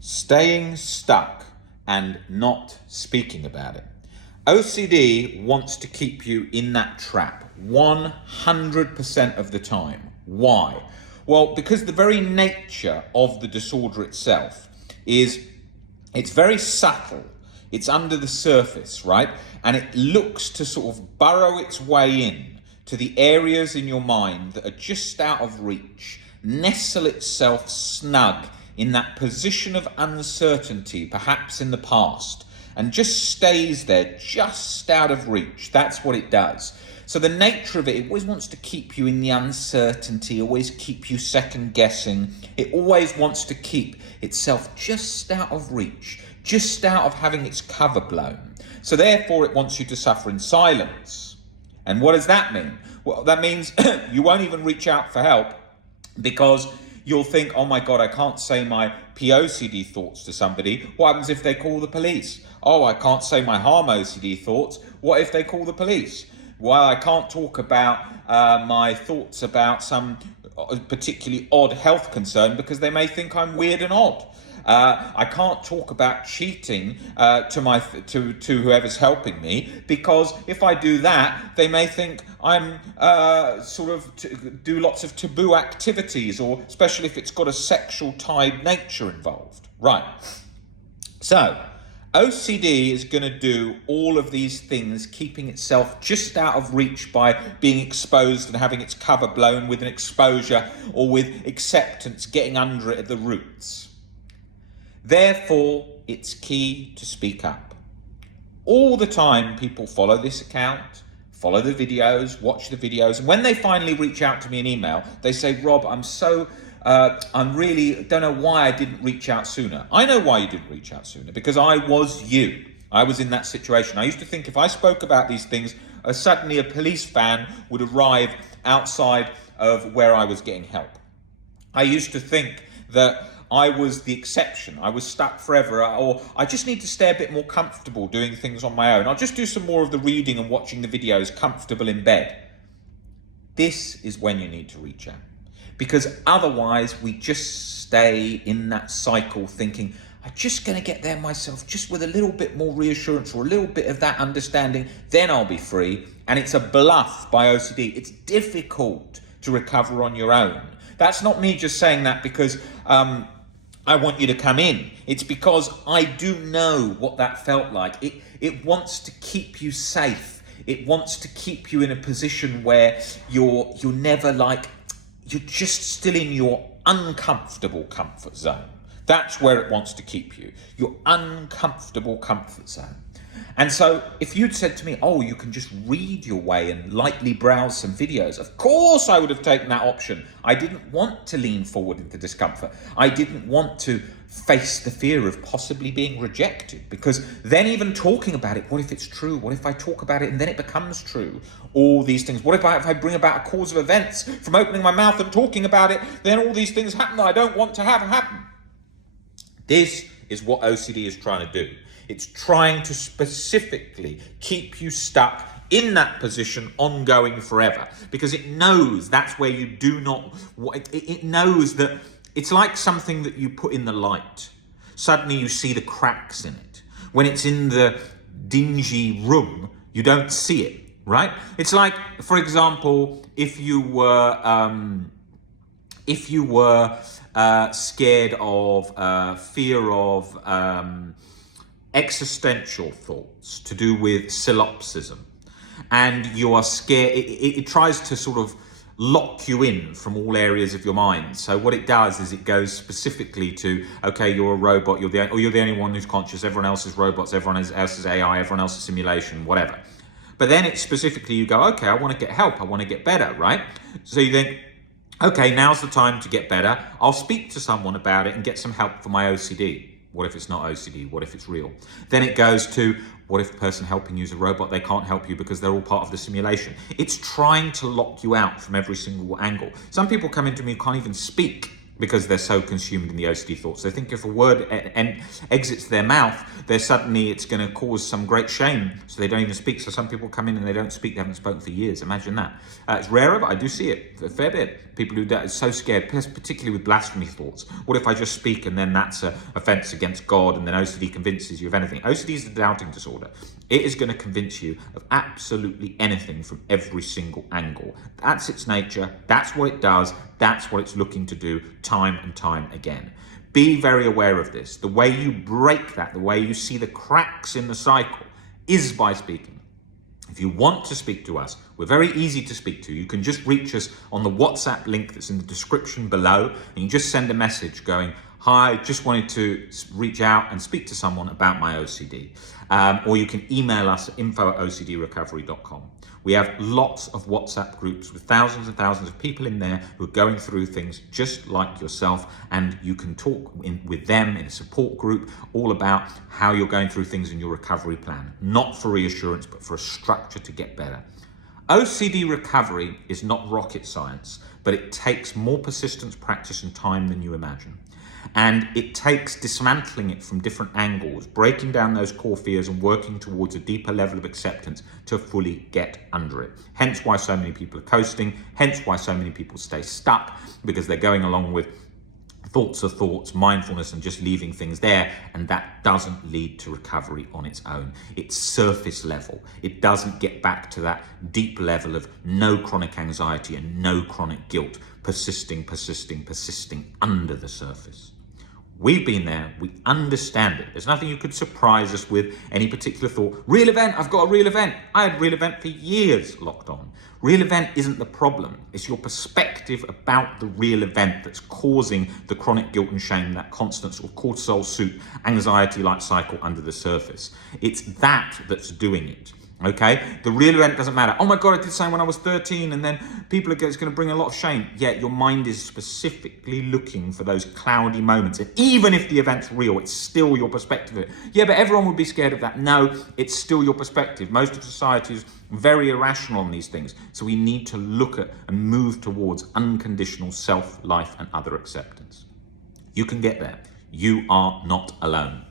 Staying stuck and not speaking about it. OCD wants to keep you in that trap 100% of the time. Why? Well, because the very nature of the disorder itself is it's very subtle. It's under the surface, right? And it looks to sort of burrow its way in to the areas in your mind that are just out of reach, nestle itself snug in that position of uncertainty, perhaps in the past, and just stays there, just out of reach. That's what it does. So the nature of it always wants to keep you in the uncertainty, always keep you second guessing. It always wants to keep itself just out of reach, just out of having its cover blown. So therefore it wants you to suffer in silence. And what does that mean? Well, that means you won't even reach out for help because you'll think, oh my God, I can't say my POCD thoughts to somebody. What happens if they call the police? Oh, I can't say my harm OCD thoughts. What if they call the police? Well, I can't talk about my thoughts about some particularly odd health concern because they may think I'm weird and odd. I can't talk about cheating to whoever's helping me because if I do that, they may think I'm do lots of taboo activities, or especially if it's got a sexual tied nature involved. Right. So OCD is going to do all of these things, keeping itself just out of reach by being exposed and having its cover blown with an exposure or with acceptance getting under it at the roots. Therefore, it's key to speak up. All the time, people follow this account, follow the videos, watch the videos, and when they finally reach out to me in email, they say, Rob, I'm really don't know why I didn't reach out sooner. I know why you didn't reach out sooner, because I was you. I was in that situation. I used to think if I spoke about these things, suddenly a police van would arrive outside of where I was getting help. I used to think that I was the exception. I was stuck forever, or I just need to stay a bit more comfortable doing things on my own. I'll just do some more of the reading and watching the videos comfortable in bed. This is when you need to reach out, because otherwise we just stay in that cycle thinking, I'm just going to get there myself, just with a little bit more reassurance or a little bit of that understanding, then I'll be free. And it's a bluff by OCD. It's difficult to recover on your own. That's not me just saying that because I want you to come in. It's because I do know what that felt like. It wants to keep you safe. It wants to keep you in a position where you're never you're just still in your uncomfortable comfort zone. That's where it wants to keep you. Your uncomfortable comfort zone. And so if you'd said to me, oh, you can just read your way and lightly browse some videos, of course I would have taken that option. I didn't want to lean forward into discomfort. I didn't want to face the fear of possibly being rejected, because then even talking about it, what if it's true? What if I talk about it and then it becomes true? All these things. What if I bring about a cause of events from opening my mouth and talking about it, then all these things happen that I don't want to have happen. This is what OCD is trying to do. It's trying to specifically keep you stuck in that position ongoing forever, because it knows that's where you do not, it knows that it's like something that you put in the light. Suddenly you see the cracks in it. When it's in the dingy room, you don't see it, right? It's like, for example, if you were scared of fear of existential thoughts to do with solipsism, and you are scared, it tries to sort of lock you in from all areas of your mind. So what it does is it goes specifically to, okay, you're a robot, you're the only one who's conscious, everyone else is robots, everyone else is AI, everyone else is simulation, whatever. But then it's specifically, you go, okay, I want to get help, I want to get better, right? So you think, okay, now's the time to get better. I'll speak to someone about it and get some help for my OCD. What if it's not OCD? What if it's real? Then it goes to, what if the person helping you is a robot? They can't help you because they're all part of the simulation. It's trying to lock you out from every single angle. Some people come into me who can't even speak, because they're so consumed in the OCD thoughts. They think if a word exits their mouth, it's going to cause some great shame, so they don't even speak. So some people come in and they don't speak, they haven't spoken for years. Imagine that. It's rarer, but I do see it a fair bit. People who are so scared, particularly with blasphemy thoughts. What if I just speak and then that's an offense against God, and then OCD convinces you of anything? OCD is the doubting disorder. It is going to convince you of absolutely anything from every single angle. That's its nature. That's what it does. That's what it's looking to do time and time again. Be very aware of this. The way you break that, the way you see the cracks in the cycle, is by speaking. If you want to speak to us, we're very easy to speak to. You can just reach us on the WhatsApp link that's in the description below, and you just send a message going, "Hi, just wanted to reach out and speak to someone about my OCD." Or you can email us at info@ocdrecovery.com. We have lots of WhatsApp groups with thousands and thousands of people in there who are going through things just like yourself, and you can talk with them in a support group all about how you're going through things in your recovery plan. Not for reassurance, but for a structure to get better. OCD recovery is not rocket science, but it takes more persistence, practice, and time than you imagine. And it takes dismantling it from different angles, breaking down those core fears and working towards a deeper level of acceptance to fully get under it. Hence why so many people are coasting, hence why so many people stay stuck, because they're going along with thoughts are thoughts, mindfulness, and just leaving things there, and that doesn't lead to recovery on its own. It's surface level. It doesn't get back to that deep level of no chronic anxiety and no chronic guilt, persisting under the surface. We've been there, we understand it. There's nothing you could surprise us with, any particular thought. Real event, I've got a real event. I had real event for years locked on. Real event isn't the problem. It's your perspective about the real event that's causing the chronic guilt and shame, that constant sort of cortisol soup, anxiety-like cycle under the surface. It's that that's doing it. Okay, the real event doesn't matter. Oh my God, I did something when I was 13, and then it's going to bring a lot of shame. Yet your mind is specifically looking for those cloudy moments. And even if the event's real, it's still your perspective. Yeah, but everyone would be scared of that. No, it's still your perspective. Most of society is very irrational on these things. So we need to look at and move towards unconditional self, life, and other acceptance. You can get there. You are not alone.